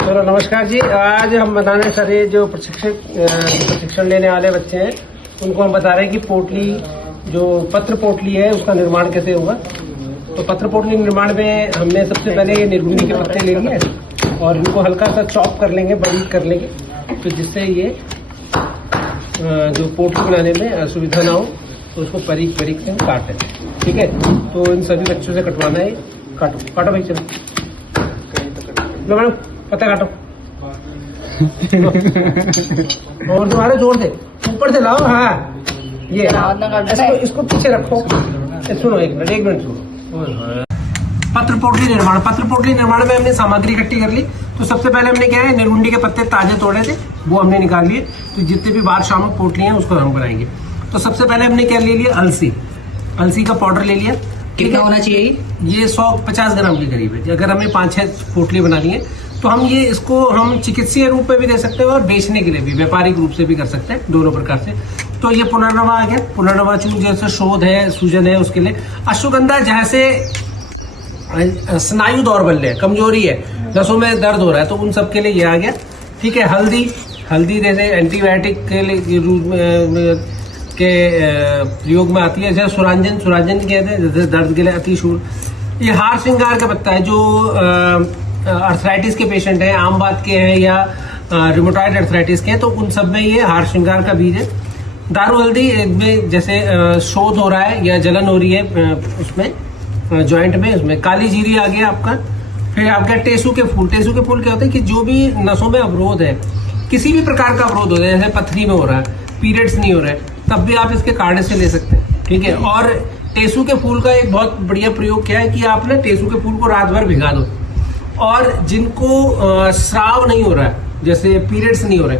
चलो नमस्कार जी। आज हम बताने सर ये जो प्रशिक्षण लेने वाले बच्चे हैं उनको हम बता रहे हैं कि पोटली जो पत्र पोटली है उसका निर्माण कैसे होगा। तो पत्र पोटली निर्माण में हमने सबसे पहले ये निर्गुंडी के पत्ते ले लिए और इनको हल्का सा चॉप कर लेंगे, बारीक कर लेंगे, तो जिससे ये जो पोटली बनाने में असुविधा ना हो, तो उसको बारीक बारीक से काटें। ठीक है, तो इन सभी बच्चों से कटवाना है। काटो काटो भाई, चलो लो मैडम पत्ता काटो। और तुम्हारे जोर दे, ऊपर से लाओ। हाँ ये इसको पीछे रखो। सुनो एक मिनट सुनो। पत्र पोटली निर्माण में हमने सामग्री इकट्ठी कर ली। तो सबसे पहले हमने क्या है, निर्गुंडी के पत्ते ताजे तोड़े थे, वो हमने निकाल लिए। तो जितने भी वात शामक पोटली हैं उसको हम बनाएंगे। तो सबसे पहले हमने क्या ले लिया, अलसी का पाउडर ले लिया। कितना होना चाहिए? ये 150 ग्राम के करीब है। अगर हमें 5-6 पोटली बनानी है तो हम ये इसको हम चिकित्सीय रूप में भी दे सकते हैं और बेचने के लिए भी व्यापारिक रूप से भी कर सकते हैं, दोनों प्रकार से। तो ये पुनर्नवा आ गया। पुनर्नवा चूर्ण जैसे शोध है, सूजन है, उसके लिए। अश्वगंधा जैसे स्नायु दौर्बल्य है, कमजोरी है, नसों में दर्द हो रहा है, तो उन सब के लिए ये आ गया। ठीक है, हल्दी जैसे एंटीबायोटिक के लिए रूप में के प्रयोग में आती है। जैसे सुरांजन कहते हैं, जैसे दर्द के लिए अतिशूल। ये हार श्रृंगार का पत्ता है, जो अर्थराइटिस के पेशेंट हैं, आम बात के हैं या रिमोटॉइड अर्थराइटिस के हैं, तो उन सब में ये हार श्रृंगार का बीज है। दारू हल्दी में जैसे शोध हो रहा है या जलन हो रही है उसमें जॉइंट में, उसमें। काली जीरी आ गया आपका। फिर आपका टेसू के फूल क्या होते हैं कि जो भी नसों में अवरोध है, किसी भी प्रकार का अवरोध हो रहा है, जैसे पथरी में हो रहा है, पीरियड्स नहीं हो रहे, तब भी आप इसके काढ़े से ले सकते हैं। ठीक है, और टेसू के फूल का एक बहुत बढ़िया प्रयोग क्या है कि आप ना टेसू के फूल को रात भर भिगा दो, और जिनको स्राव नहीं हो रहा है, जैसे पीरियड्स नहीं हो रहे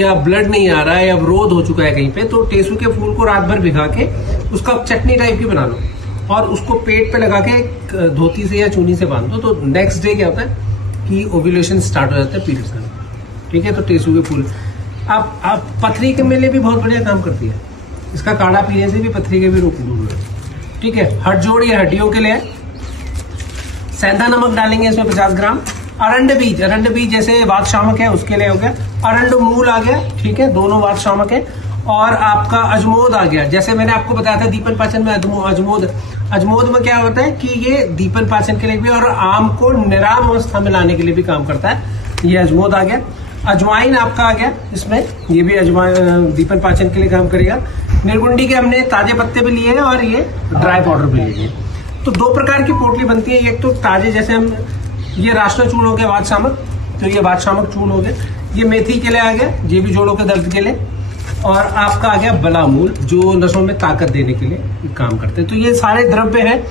या ब्लड नहीं आ रहा है या अवरोध हो चुका है कहीं पे, तो टेसू के फूल को रात भर भिगा के उसका चटनी टाइप की बना लो और उसको पेट पे लगा के धोती से या चूनी से बांध दो। तो नेक्स्ट डे क्या होता है कि ओव्यूलेशन स्टार्ट हो जाता है, पीरियड्स आने। ठीक है, तो टेसू के फूल आप पथरी के लिए भी बहुत बढ़िया काम करती है। इसका काढ़ा पीने से भी पथरी के भी रोक दूर है। ठीक है, हड्डजोड़ या हड्डियों के लिए सेंधा नमक डालेंगे इसमें 50 ग्राम। अरंड बीज जैसे वात शामक है उसके लिए हो गया। अरंड मूल आ गया। ठीक है, दोनों वात शामक है। और आपका अजमोद आ गया। जैसे मैंने आपको बताया था दीपन पाचन में अजमोद में क्या होता है कि ये दीपन पाचन के लिए भी और आम को निराम अवस्था में लाने के लिए भी काम करता है। ये अजमोद आ गया। अजवाइन आपका आ गया इसमें, ये भी अजवाइन दीपन पाचन के लिए काम करेगा। निर्गुंडी के हमने ताजे पत्ते भी लिए हैं और ये ड्राई पाउडर भी लिए हैं। तो 2 प्रकार की पोटली बनती है। एक तो ताजे, जैसे हम ये राष्ट्र चूर्ण हो गया वात शामक, तो ये वात शामक चूर्ण हो गया। ये मेथी के लिए आ गया, ये भी जोड़ों के दर्द के लिए। और आपका आ गया बलामूल, जो नसों में ताकत देने के लिए काम करते हैं। तो ये सारे द्रव्य हैं।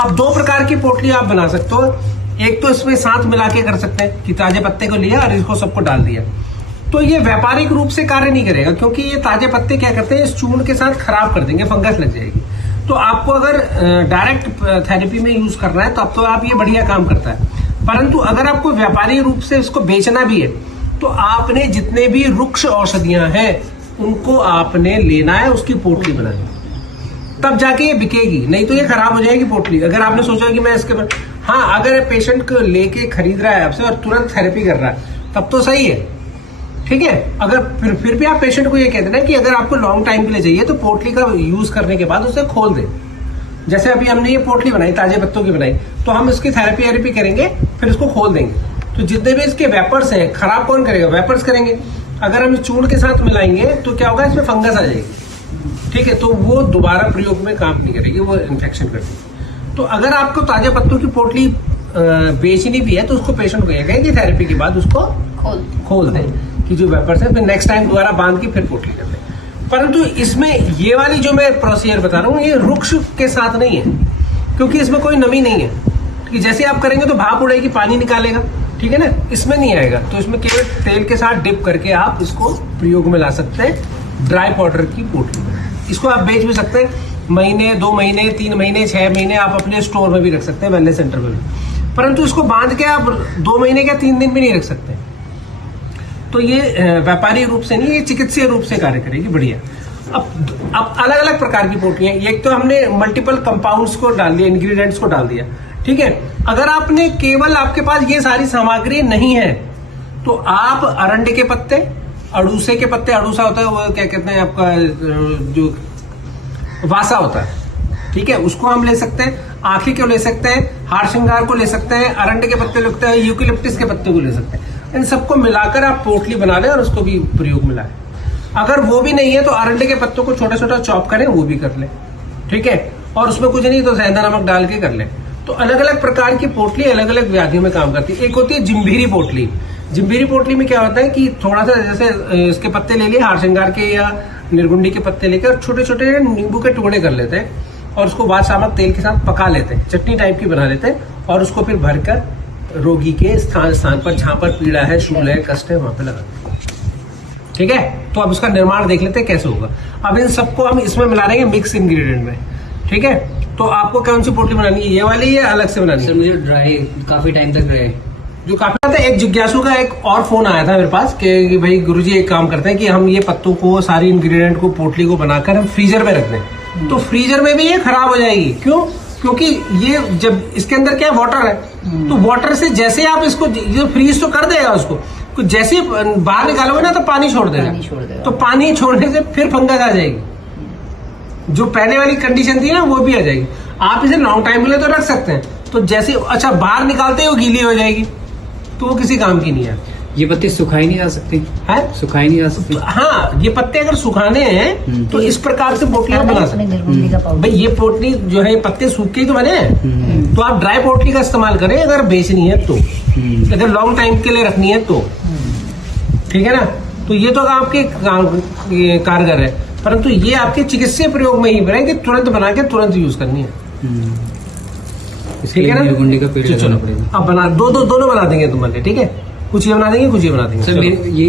अब 2 प्रकार की पोटली आप बना सकते हो। एक तो इसमें साथ मिला के कर सकते हैं कि ताजे पत्ते को लिया और इसको सबको डाल दिया। तो ये व्यापारिक रूप से कार्य नहीं करेगा, क्योंकि ये ताजे पत्ते क्या करते हैं, इस चूर्ण के साथ खराब कर देंगे, फंगस लग जाएगी। तो आपको अगर डायरेक्ट थेरेपी में यूज करना है तब तो आप ये बढ़िया काम करता है। परंतु अगर आपको व्यापारिक रूप से इसको बेचना भी है तो आपने जितने भी वृक्ष औषधियां हैं उनको आपने लेना है, उसकी पोटली बनानी, तब जाके ये बिकेगी। नहीं तो ये खराब हो जाएगी पोटली। अगर आपने सोचा कि मैं इसके हाँ, अगर पेशेंट को लेके खरीद रहा है आपसे और तुरंत थेरेपी कर रहा है तब तो सही है। ठीक है, अगर फिर भी आप पेशेंट को ये कहते हैं कि अगर आपको लॉन्ग टाइम के लिए चाहिए तो पोटली का यूज करने के बाद उसे खोल दें। जैसे अभी हमने ये पोटली बनाई, ताजे पत्तों की बनाई, तो हम इसकी थेरेपी करेंगे, फिर इसको खोल देंगे। तो जितने भी इसके वेपर्स हैं, खराब कौन करेगा, वेपर्स करेंगे। अगर हम चूर्ण के साथ मिलाएंगे तो क्या होगा, इसमें फंगस आ जाएगी। ठीक है, तो वो दोबारा प्रयोग में काम नहीं करेगी, वो इन्फेक्शन करती है। तो अगर आपको ताजे पत्तों की पोटली बेचनी भी है तो उसको पेशेंट को कहेंगे कि थेरेपी के बाद उसको खोल दें कि जो वेपर्स है, फिर नेक्स्ट टाइम दोबारा बांध के फिर पोटली कर दें। परंतु इसमें ये वाली जो मैं प्रोसीजर बता रहा हूँ ये वृक्ष के साथ नहीं है, क्योंकि इसमें कोई नमी नहीं है कि जैसे आप करेंगे तो भाप उड़ेगी, पानी निकालेगा। ठीक है ना, इसमें नहीं आएगा। तो इसमें केवल तेल के साथ डिप करके आप इसको प्रयोग में ला सकते हैं। ड्राई पाउडर की पोटली, इसको आप बेच भी सकते हैं, महीने, 2 महीने, 3 महीने, 6 महीने आप अपने स्टोर में भी रख सकते हैं, वेलनेस सेंटर में भी। परंतु इसको बांध के आप 2 महीने या 3 दिन भी नहीं रख सकते। तो ये व्यापारिक रूप से नहीं, ये चिकित्सीय रूप से कार्य करेगी, बढ़िया। अब अलग अलग प्रकार की पोटलियां, एक तो हमने मल्टीपल कंपाउंड्स को डाल दिया, इंग्रेडिएंट्स को डाल दिया। ठीक है, अगर आपने केवल आपके पास ये सारी सामग्री नहीं है तो आप अरंडी के पत्ते, अड़ूसे के पत्ते, अड़ूसा होता है वो क्या कहते हैं आपका, जो वासा होता है, ठीक है, उसको हम ले सकते हैं, आंखें को ले सकते हैं, हार श्रृंगार को ले सकते हैं, अरंडी के पत्ते ले सकते हैं, यूकेलिप्टिस के पत्ते को ले सकते हैं। इन सबको मिलाकर आप पोटली बना लें और उसको भी प्रयोग में लाएं। अगर वो भी नहीं है तो अरंडी के पत्तों को छोटा छोटा चॉप करें, वो भी कर लें, ठीक है, और उसमें कुछ नहीं तो सेंधा नमक डाल के कर लें। तो अलग अलग प्रकार की पोटली अलग अलग व्याधियों में काम करती है। एक होती है जिम्भीरी पोटली। जिम्भीरी पोटली में क्या होता है कि थोड़ा सा जैसे इसके पत्ते ले लिए, हार श्रृंगार के या निर्गुंडी के पत्ते लेकर छोटे छोटे नींबू के टुकड़े कर लेते हैं और उसको वातशामक तेल के साथ पका लेते हैं, चटनी टाइप की बना लेते हैं और उसको फिर भरकर रोगी के स्थान पर जहां पर पीड़ा है, शूल है, कष्ट है, वहां पे लगाते हैं, ठीक है। तो अब इसका निर्माण देख लेते हैं कैसे होगा। अब इन सबको हम इसमें मिला देंगे मिक्स इंग्रेडिएंट में, ठीक है। तो आपको कौन सी पोटली बनानी है, ये वाली या अलग से बनानी है? सर मुझे ड्राई काफी टाइम तक रहे, जो काफी आता है। एक जिज्ञासु का एक और फोन आया था मेरे पास कि भाई गुरुजी एक काम करते हैं कि हम ये पत्तों को, सारी इंग्रेडिएंट को, पोटली को बनाकर हम फ्रीजर में रख दें। तो फ्रीजर में भी ये खराब हो जाएगी, क्यों? क्योंकि ये जब इसके अंदर क्या वाटर है, तो वाटर से जैसे आप इसको ये फ्रीज तो कर देगा उसको, जैसे ही बाहर निकालोगे ना तो पानी छोड़ देगा, तो पानी छोड़ने से फिर फंगस आ जाएगी, जो पहले वाली कंडीशन थी ना वो भी आ जाएगी। आप इसे लॉन्ग टाइम के लिए तो रख सकते हैं, तो जैसे अच्छा बाहर निकालते ही वो गीली हो जाएगी, तो वो किसी काम की नहीं है। ये पत्ते सुखाई नहीं जा सकते है, सुखाई नहीं जा सकते। हाँ, ये पत्ते अगर सुखाने हैं तो इस प्रकार से पोटली बना सकते हैं। भाई ये पोटली जो है पत्ते सूख के ही तो बने हैं, तो आप ड्राई पोटली का इस्तेमाल करें अगर बेचनी है तो, अगर लॉन्ग टाइम के लिए रखनी है तो, ठीक है ना। तो ये तो आपके कारगर है, परंतु ये आपके चिकित्सीय प्रयोग में ही बने कि तुरंत बना के तुरंत यूज करनी है, ठीक है ना। निर्गुंडी का पेड़ लगाना पड़ेगा। अब दोनों बना देंगे तुम्हारे, ठीक है। कुछ ये बना देंगे, कुछ ये बना देंगे। सर ये